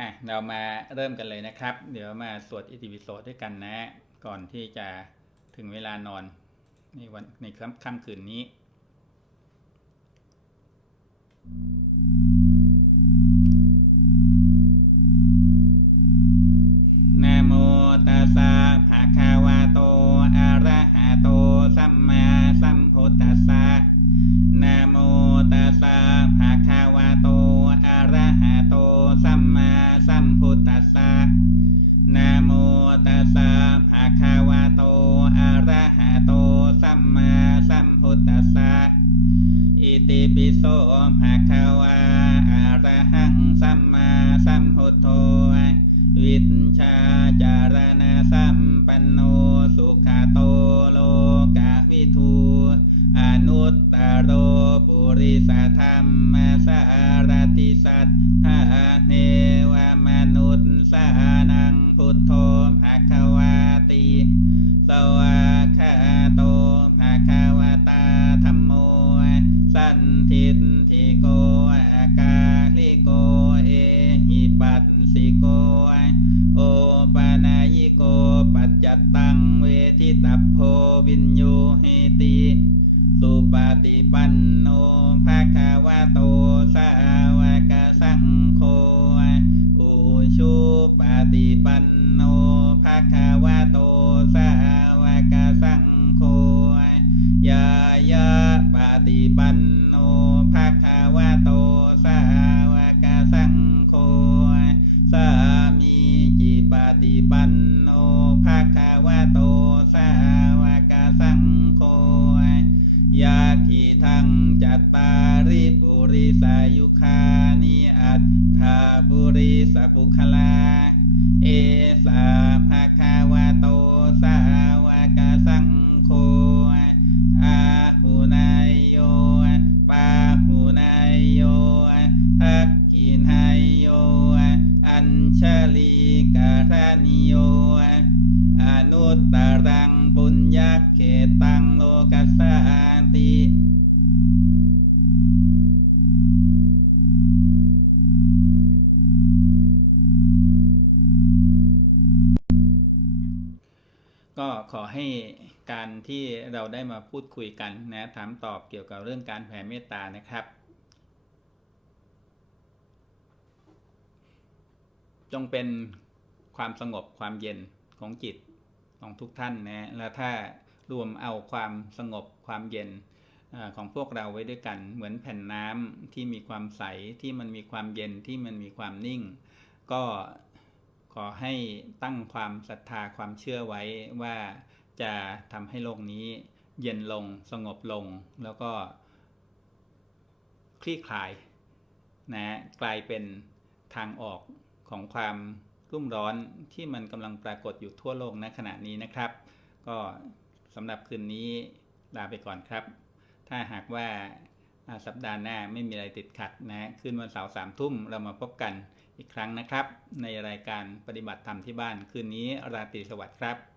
อะเรามาเริ่มกันเลยนะครับ เดี๋ยวมาสวดอิติปิโสด้วยกันนะ ก่อนที่จะถึงเวลานอนในวันในค่ำค่ำคืนนี้ นะโมตัสสะ ปิโสภะคะวะอะระหังสัมมาสัมพุทโธวิชชาจารณะสัมปันโนสุขโตโลกาวิทูอนุตตโรปุริสธรรมสารติสัทธาเนวมนุษย์สานังพุทโธภะคะ ทิฏฐิโกอากาลิโกเอหิปัสสิโกโอปานายิโกปัจจตังเวทิตัพโพวินโยเหติสุปฏิปันโนภะคะวะโตสาวกสังโฆอุชุปฏิปันโนภะคะวะโตสาวกสังโฆยายาปฏิปัน ฏิปันโนภะคะวะโตสาวกสังโฆยาทิทังจัตตาริปุริสายุคานิอัตถาบุริสปุคลา เอ ชลีการนิโย อนุตตรังปุญญเขตังโลกัสสาติก็ขอให้การที่เราได้มาพูดคุยกันนะถามตอบเกี่ยวกับเรื่องการแผ่เมตตานะครับ จงเป็นความสงบความเย็นของจิตของทุกท่านนะและถ้ารวมเอาความสงบความเย็นอของพวกเราไว้ด้วยกัน เหมือนแผ่นน้ำที่มีความใสที่มันมีความเย็นที่มันมีความนิ่ง ก็ขอให้ตั้งความศรัทธาความเชื่อไว้ว่าจะทำให้โลกนี้เย็นลงสงบลง แล้วก็ คลี่คลายนะกลายเป็นทางออก ของความรุ่มร้อนที่มันกำลังปรากฏอยู่ทั่วโลกณขณะนี้นะครับ ก็สำหรับคืนนี้ลาไปก่อนครับ ถ้าหากว่าสัปดาห์หน้าไม่มีอะไรติดขัดนะคืนวันเสาร์สามทุ่มเรามาพบกันอีกครั้งนะครับ ในรายการปฏิบัติธรรมที่บ้านคืนนี้ราตรีสวัสดิ์ครับ